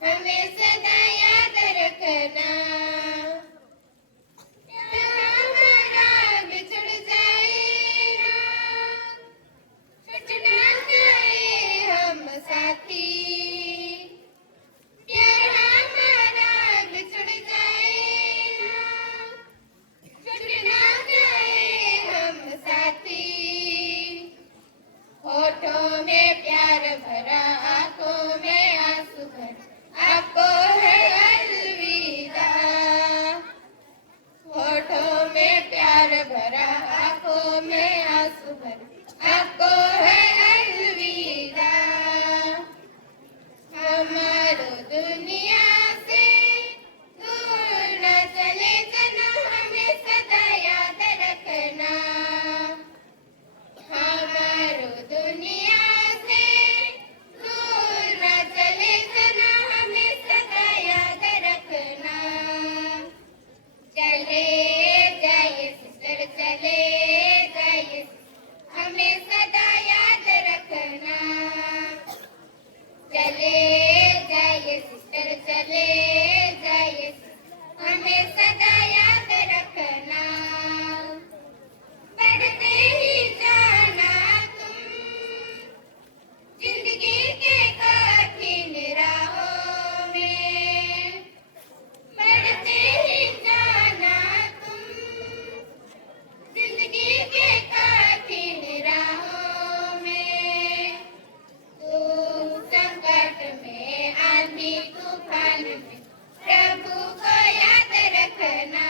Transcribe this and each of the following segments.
हमें सदा याद रखना। हमारा बिछड़ जाए ना, छूट ना जाए हम साथी। प्यार हमारा बिछड़ जाए ना, छूट ना जाए हम साथी। होठों में प्यार भरा, आंखों में आंसू भरा, आपको है अलविदा। होठों में प्यार भरा, आंखों में आंसू भरा, आपको है अलविदा। हमारो दुनिया से दूर न चले जाना, हमें सदा याद रखना। हमारो दुनिया से दूर न चले जाना, हमें सदा याद रखना। चले जाइए सिस्टर, चले जाइए, हमें सदा याद रखना। चले जाइए सिस्टर, चले जाइए, हमें सदा याद रखना। बढ़ते ही जाना तुम जिंदगी के कठिन राहों में, बढ़ते ही जाना तुम जिंदगी के कठिन राहों में। दुख संकट में, आंधी तूफान में, प्रभु को याद रखना।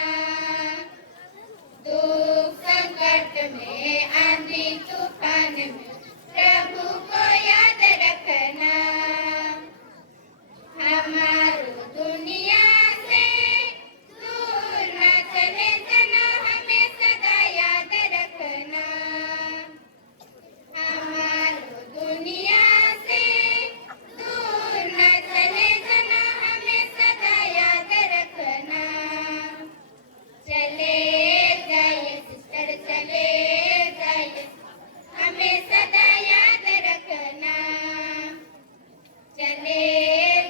दुख संकट में, आंधी तूफान में, प्रभु को याद रखना। हमारो दुनिया से दूर न चले जाना, हमें सदा याद रखना। हमारो दुनिया से दूर न चले जाना, हमें सदा याद रखना। चले जाइए सिस्टर, चले जाइए, हमें सदा याद रखना। चले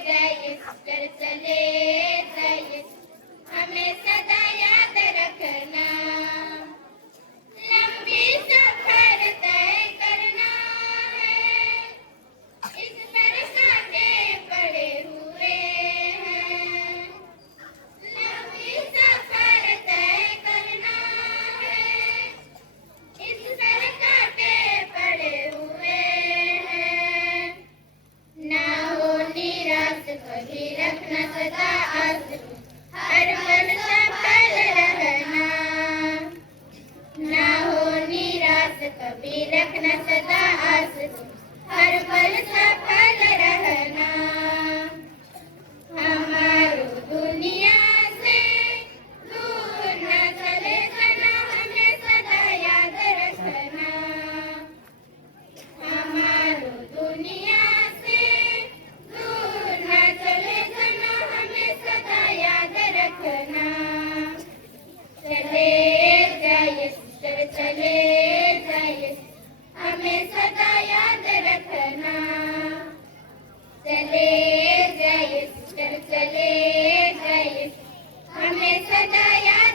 जाइए सिस्टर, चले जाइए, हमें सदा याद रखना। लंबी सफर तय करना है, इस पर कांटे पड़े हुए हैं। लंबी सफर तय करना है, इस पर कांटे पड़े हुए हैं। ना हो निराश कभी, रखना सदा आस, हर पल सफल रहना। ना हो निराश कभी, रखना सदा आस, हर पल सफल रहना। हमारो दुनिया से दूर न चले जाना, हमें सदा याद रखना। हमारो दुनिया से दूर न चले जाना, हमें सदा याद रखना। चले जाइए सिस्टर, चले जाइए, हमें सदा याद रखना। चले जाइए सिस्टर, चले जाइए, हमें सदा याद